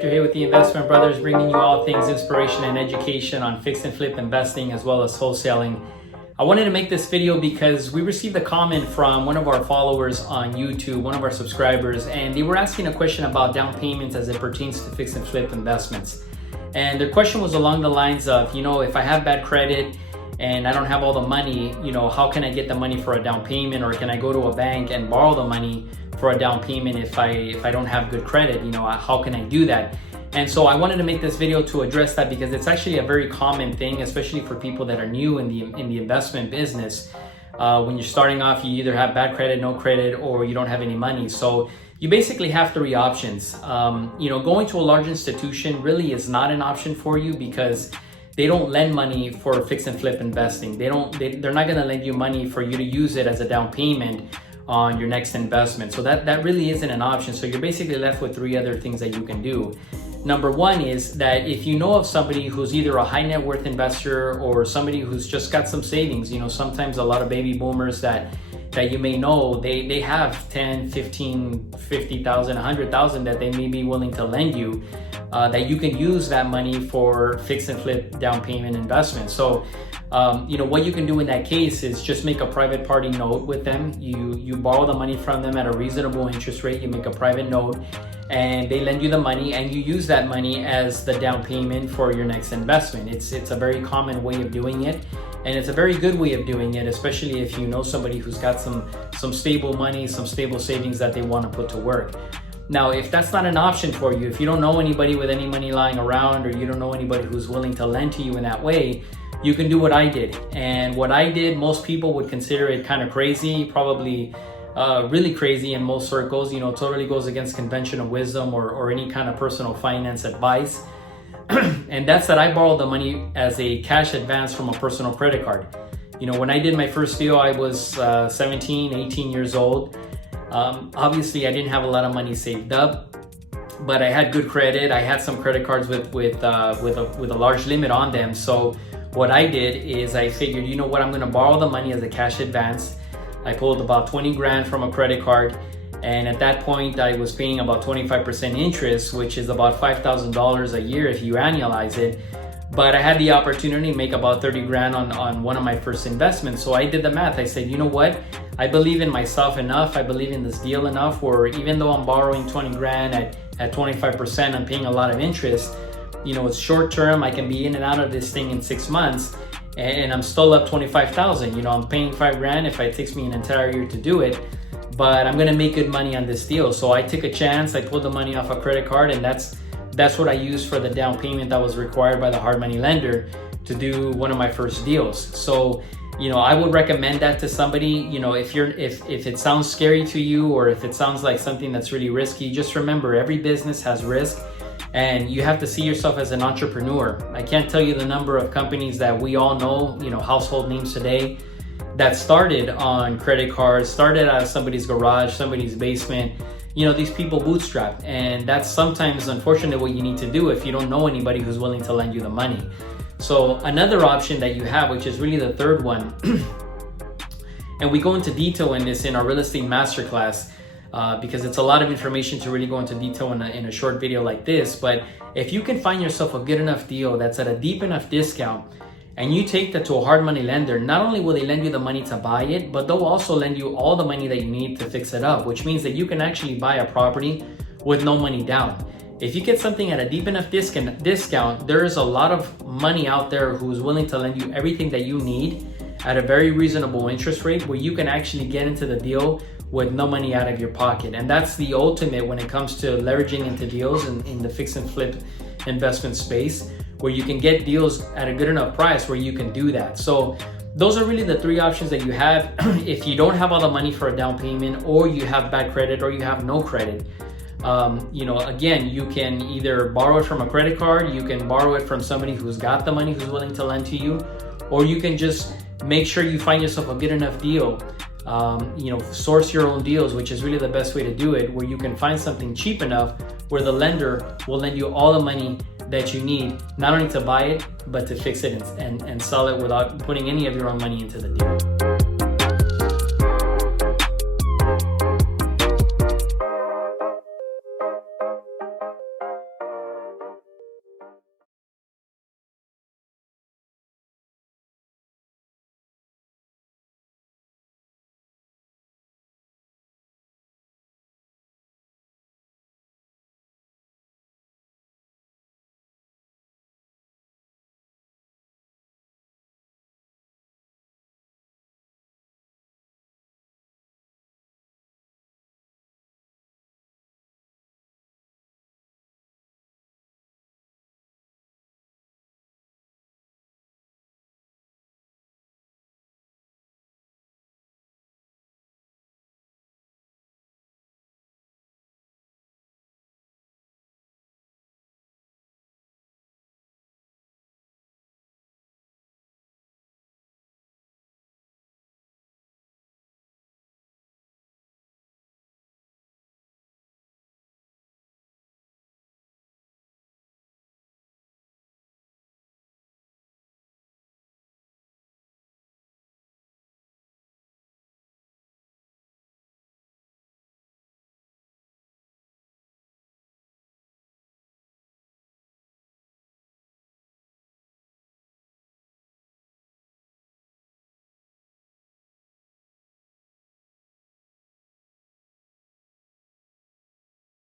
Victor here with the Investment Brothers, bringing you all things inspiration and education on fix and flip investing as well as wholesaling. I wanted to make this video because we received a comment from one of our followers on YouTube, one of our subscribers, and they were asking a question about down payments as it pertains to fix and flip investments. And their question was along the lines of, if I have bad credit and I don't have all the money, how can I get the money for a down payment, or can I go to a bank and borrow the money for a down payment if I don't have good credit? How can I do that? And so I wanted to make this video to address that because it's actually a very common thing, especially for people that are new in the investment business. When you're starting off, you either have bad credit, no credit, or you don't have any money. So you basically have three options. Going to a large institution really is not an option for you because they don't lend money for fix and flip investing. They're not going to lend you money for you to use it as a down payment on your next investment. So that really isn't an option. So you're basically left with three other things that you can do. Number one is that if you know of somebody who's either a high net worth investor or somebody who's just got some savings, sometimes a lot of baby boomers that you may know, they have 10, 15, 50,000, 100,000 that they may be willing to lend you, that you can use that money for fix and flip down payment investments. So, what you can do in that case is just make a private party note with them. You borrow the money from them at a reasonable interest rate. You make a private note and they lend you the money, and you use that money as the down payment for your next investment. It's a very common way of doing it, and it's a very good way of doing it, especially if you know somebody who's got some stable money, some stable savings that they want to put to work. Now, if that's not an option for you, if you don't know anybody with any money lying around, or you don't know anybody who's willing to lend to you in that way, you can do what I did. And what I did, most people would consider it kind of crazy, probably really crazy in most circles, totally goes against conventional wisdom or any kind of personal finance advice. And that's that I borrowed the money as a cash advance from a personal credit card. When I did my first deal, I was 17, 18 years old. Obviously, I didn't have a lot of money saved up, but I had good credit. I had some credit cards with a large limit on them. So what I did is I figured, I'm going to borrow the money as a cash advance. I pulled about 20 grand from a credit card. And at that point, I was paying about 25% interest, which is about $5,000 a year if you annualize it. But I had the opportunity to make about 30 grand on one of my first investments. So I did the math. I said, I believe in myself enough. I believe in this deal enough where even though I'm borrowing 20 grand at 25%, I'm paying a lot of interest. It's short term. I can be in and out of this thing in 6 months. And I'm still up 25,000. I'm paying 5 grand if it takes me an entire year to do it, but I'm gonna make good money on this deal. So I took a chance. I pulled the money off a credit card, and that's what I used for the down payment that was required by the hard money lender to do one of my first deals. So, I would recommend that to somebody. If it sounds scary to you, or if it sounds like something that's really risky, just remember every business has risk. And you have to see yourself as an entrepreneur. I can't tell you the number of companies that we all know, household names today, that started on credit cards, started out of somebody's garage, somebody's basement. These people bootstrap. And that's sometimes, unfortunately, what you need to do if you don't know anybody who's willing to lend you the money. So another option that you have, which is really the third one, and we go into detail in this in our real estate masterclass, because it's a lot of information to really go into detail in a short video like this. But if you can find yourself a good enough deal that's at a deep enough discount, and you take that to a hard money lender, not only will they lend you the money to buy it, but they'll also lend you all the money that you need to fix it up, which means that you can actually buy a property with no money down. If you get something at a deep enough discount, there is a lot of money out there who's willing to lend you everything that you need at a very reasonable interest rate, where you can actually get into the deal with no money out of your pocket. And that's the ultimate when it comes to leveraging into deals in the fix and flip investment space, where you can get deals at a good enough price where you can do that. So those are really the three options that you have. If you don't have all the money for a down payment, or you have bad credit, or you have no credit, again, you can either borrow it from a credit card, you can borrow it from somebody who's got the money, who's willing to lend to you, or you can just make sure you find yourself a good enough deal. Source your own deals, which is really the best way to do it, where you can find something cheap enough where the lender will lend you all the money that you need, not only to buy it, but to fix it and sell it without putting any of your own money into the deal.